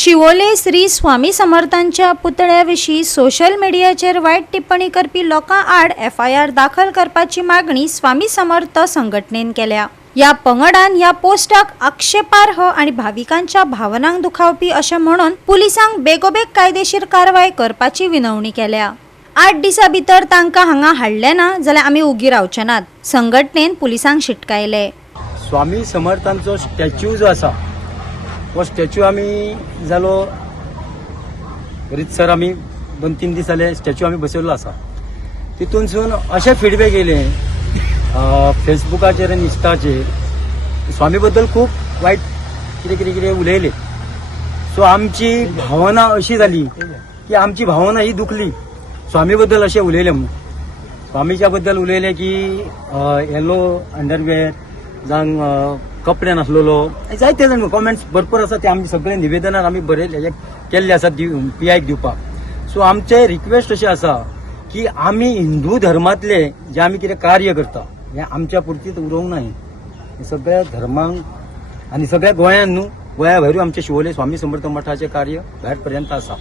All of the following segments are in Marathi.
शिवोले श्री स्वामी समर्थांच्या पुतळ्याविशीं सोशल मीडियाचेर वायट टिप्पणी करपी लोकां आड FIR दाखल करपाची मागणी स्वामी समर्थ संघटनेन केल्या। या पंगडान या पोस्टाक आक्षेपार्ह आणि भाविकांच्या भावनांक दुखावपी अशें म्हणून पुलिसांक बेगोबेग कायदेशीर कारवाय करपाची विनवणी केल्या। 8 दिसां भितर तांकां हांगा हाडले ना जाल्यार आमी उगी रावचे नात, संघटनेन पुलिसांक शिटकायले। स्वामी समर्थांचो स्टॅच्यू जो आसा तो स्टॅच्यू आमी जालो रितसर आमी 2-3 दीस जाले स्टॅच्यू आमी बसयल्लो आसा। तितूनसून अशें फीडबॅक येयले फेसबुकाचेर आनी इंस्टाचेर स्वामी बद्दल खूब वायट कितें उलयले। सो आमची भावना अशी जाली की आमची भावना ही दुखली स्वामी बद्दल अशें उलयले म्हणून। स्वामीच्या बद्दल उलयले की येलो अंडरवेअर जावं कपडे नासलेलो जायते जाण कॉमेंट्स भरपूर आसा ते आमचे सगळे निवेदनार आमी बरयले केल्ले आसा PIक दिवपाक। सो आमचे रिक्वेस्ट अशें आसा की आमी हिंदू धर्मातले जे आमी कितें कार्य करता हें आमच्या पुरतीच उरोवंक ना, सगळ्या धर्मांक आनी सगळ्या गोंयांत न्हू गोंया भायरूय आमचे शिवोले स्वामी समर्थ मठाचें कार्य भायर पर्यंत आसा।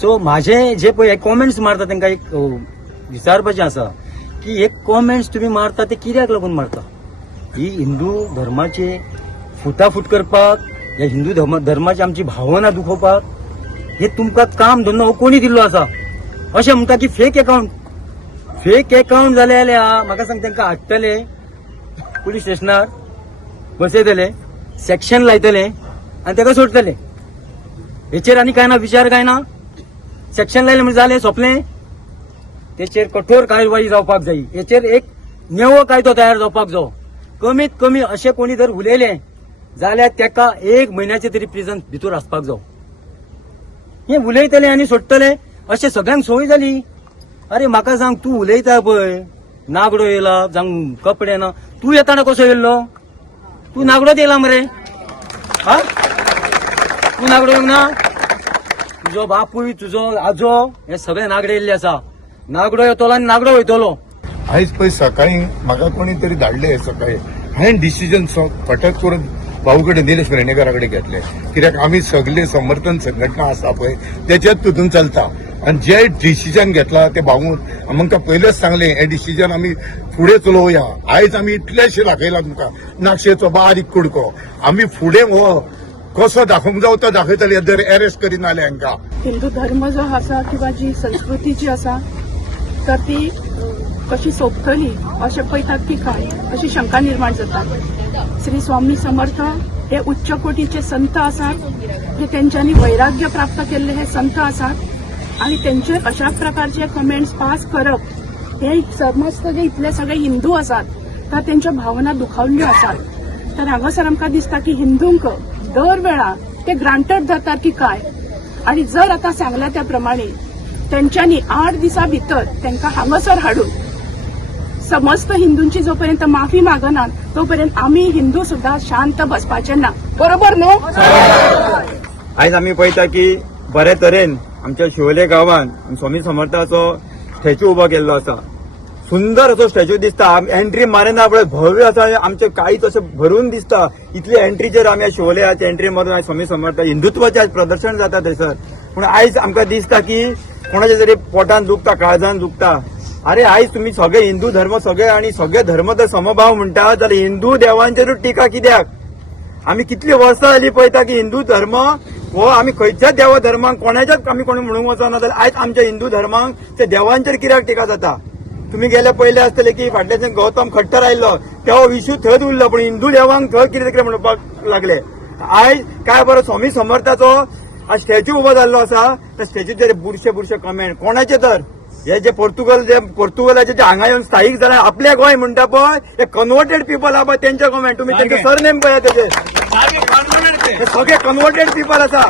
सो म्हाजे जे पळय कॉमेंट्स मारता तांकां एक विचारपाचें आसा की हे कॉमेंट्स तुमी मारता ते कित्याक लागून मारता? ही हिंदू धर्माचे फुटाफूट करपाक या हिंदू धर्माची आमची भावना दुखोवपाक हे तुमकां काम धंदो हो कोणी दिल्लो आसा? अशें म्हणटा की फेक अकाउंट जाले जाल्यार म्हाका सांग तांकां हाडटले पुलीस स्टेशनार बसयतले सेक्शन लायतले आनी ताका सोडटले। हेचेर आनी काय ना, विचार काय ना, सेक्शन लायले म्हणजे जालें सोंपलें। तेचेर कठोर कारवाई जावपाक जाय, हेचेर एक नेवो कायदो तयार जावपाक जायो। कमीत कमी अशें कोणी जर उलयले जाल्यार तेका 1 म्हयन्याचे तरी प्रिझन भितर आसपाक जायो। हे उलयतले आनी सोडटले अशें सगळ्यांक संवय जाली। अरे म्हाका सांग, तूं उलयता पळय नागडो येयला जावं कपडे ना, तूं येताना कसो येयल्लो? तूं नागडोच येयला मरे, हा? तूं नागडो येवंक ना? तुजो बापूय तुजो आजो हे सगळे नागडे येयल्ले आसा। नागडो येतलो आनी नागडो वयतलो। आयज पळय सकाळी म्हाका कोणी तरी धाडले सकाळी, हांवें डिसिजन फटक करून भाऊ कडेन निलेश पेडणेकरा कडेन घेतले, कित्याक आमी सगळे समर्थन संघटना आसा पळय त्याच्यात तितून चलता। आनी जे डिसिजन घेतला ते भाऊन आमकां पयलेच सांगले हे डिसिजन आमी फुडें चलोवया। आयज आमी इतलेशे दाखयला तुमकां नाक्षेचो बारीक कुडको, आमी फुडें हो कसो दाखोवंक जावं तो दाखयतले जर अरेस्ट करीन जाल्यार हांकां। हिंदू धर्म जो आसा किंवा जी संस्कृती जी आसा तर ती कशी सोंपतली अशें पळयतात की काय अशी शंका निर्माण जाता। श्री स्वामी समर्थ हे उच्च कोटीचे संत आसात, जे त्यांच्यानी वैराग्य प्राप्त केलेले हे संत आसात आणि त्यांचे अशा प्रकारचे कमेंट्स पास करप हे समजतं जे इथले सगळे हिंदू आसात तर त्यांच्या भावना दुखावल्यो आसात। तर हांगासर आमकां दिसता की हिंदूंक दर वेळा ते ग्रांटेड जातात की काय, आणि जर आता सांगल्या त्या प्रमाणे त्यांच्यानी 8 दिसां भितर तांकां हांगासर हाडून समस्त हिंदूंची जोपर्यंत माफी मागनात तोपर्यंत आम्ही हिंदू सुद्धा शांत बसपाचे ना, बरोबर न्हू? आयज आमी पळयता की बरे तरेन आमच्या शिवोले गांवांत स्वामी समर्थाचो स्टॅच्यू उबो केल्लो आसा। सुंदर असो स्टॅच्यू दिसता, एंट्री मारेना पळय भव्य आसा, आमचे काळीच अशें भरून दिसता। इतली एंट्रीचेर आमी शिवोलेच्या एंट्री मारून स्वामी समर्थ हिंदुत्वाचें आज प्रदर्शन जाता थंयसर। पूण आयज आमकां दिसता की कोणाच्या तरी पोटान दुखता, काळजान दुखता। अरे आयज तुम्ही सगळे हिंदू धर्म सगळे आणि सगळे धर्म जर समभाव म्हणटा जाल्यार हिंदू देवांचेरूच टिका कित्याक? आमी कितली वर्सां जाली पळयता की हिंदू धर्म हो आमी खंयच्याच देवा धर्मांक कोणाच्याच आमी कोणी म्हणूंक वचना, जाल्यार आयज आमच्या हिंदू धर्मांक ते देवांचेर कित्याक टिका जाता? तुम्ही गेले पयले आसतले की फाटल्याच्यान गौतम खट्टर आयिल्लो तेव्हा विशू थंयच उरलो, पण हिंदू देवांक थंय कितें म्हणपाक लागले। आयज काय बरो स्वामी समर्थाचो स्टॅच्यू उबो जाल्लो आसा, त्या स्टॅच्यूचेर बुरशे कमेंट कोणाचे तर हे जे पोर्तुगालाचे जे हांगा येवन स्थायीक जाला आपले गोंय म्हणटा पळय हे कन्वर्टेड पीपल आहा पळय तेंचे कमेंट तुम्ही त्यांचे सरनेम पळया तेजे सगळे कन्वर्टेड पीपल आसा।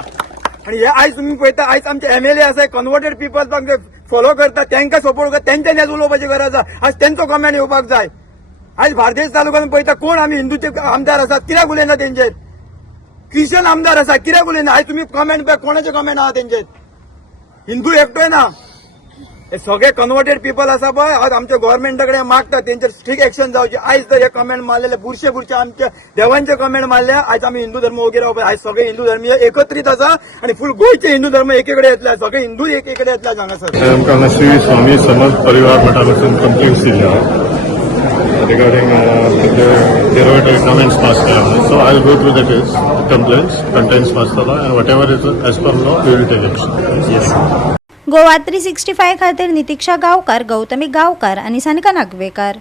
आणि हे आयज तुम्ही पळयता आयज आमचे MLA आसा कन्वर्टेड पीपल फॉलो करता, तांकां सपोर्ट करता, तेंच्यांनी उलोवपाची गरज आसा। आज तेंचो कमेंट येवपाक जाय। आयज बार्देस तालुक्यात पळयता कोण आमी हिंदूचे आमदार आसात कित्याक उलयना तेंचेर? ख्रिश्चन आमदार आसा कित्याक उलयना? आयज तुम्ही कमेंट पळय कोणाचे कमेंट आहा तेंचेर? हिंदू एकटोय ना, हे सगळे कन्वर्टेड पीपल आसा पळय आज आमच्या गव्हर्नमेंटाकडे मागता तेंचेर स्ट्रिक्ट एक्शन जावची. आयज तर हे कमेंट मारलेले बुरशे आमच्या देवांचे कमेंट मारल्या. आयज आम्ही हिंदू धर्म वगैरे रावपय. आयज सगळे हिंदू धर्मीय एकत्रित आसा आणि फुल गोयचे हिंदू धर्म एकेकडे येतले. सगळे हिंदू एकेकडे येतले हांगासर. आमकां मातशी स्वामी समर्थ परिवार मठापासून कंप्लेंट्स दिल्या regarding derogatory comments passed केला. So I'll go through the complaints, contents passed law, and whatever is as per law, we will take action. Yes. Goa 365 खातीर नितीक्षा गांवकार, गौतमी गांवकार आनी सानिका नागवेकर.